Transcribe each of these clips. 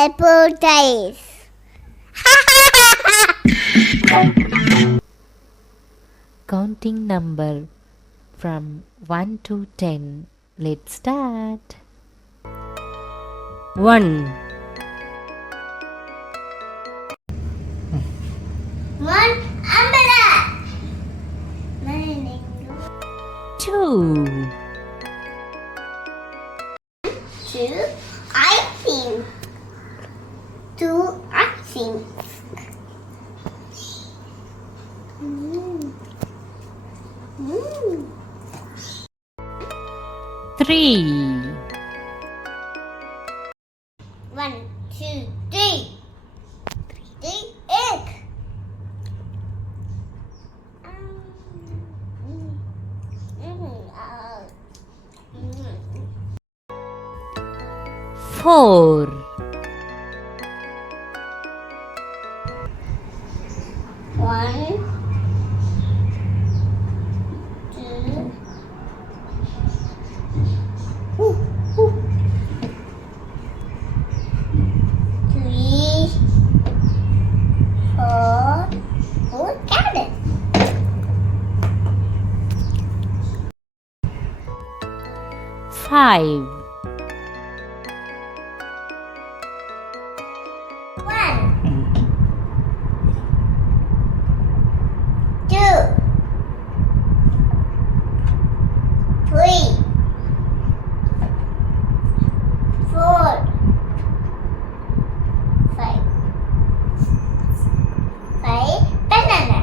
Tadpole dies. Counting number from 1 to 10. Let's start. 1. One umbrella. 2. 2 icing. 2 icing. 3. 1, 2, 3. 3 egg. 4. 1, 2. 3, 4. Oh, got it. 5. 1, 2, 3, 4, 5. 5 banana.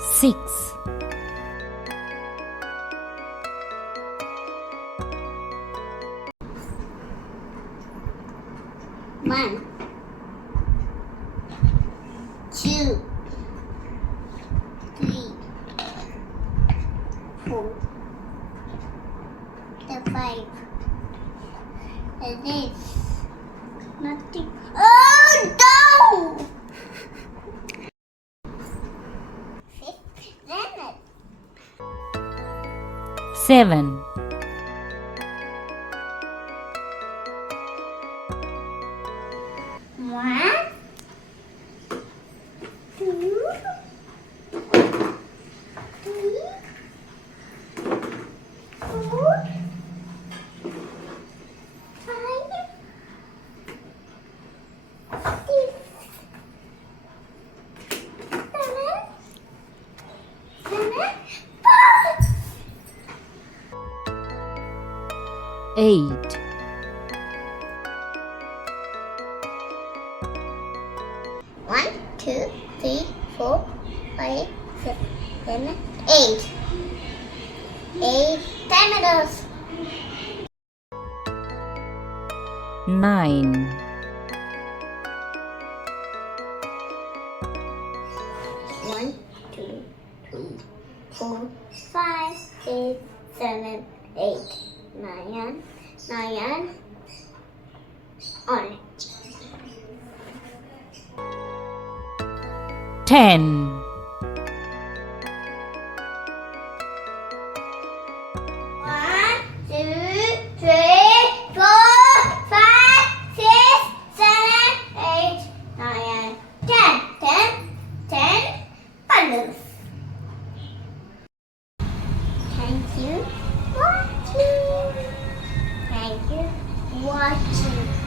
6. 1, 2, 3, 4, 5. And this nothing. Oh no! 7. 1, 2, 3, 4, 5, 6, 7, 8. 1, 2, 3, 4, 5, 6, 7, 8. 8 tomatoes. 9. 1, 2, 3, 4, 5, 6, 7, 8. 9. 9. Orange. 10. 1, 2, 3, 4, 5, 6, 7, 8, 9, 10. 10 bundles. Thank you watching. Thank you watching.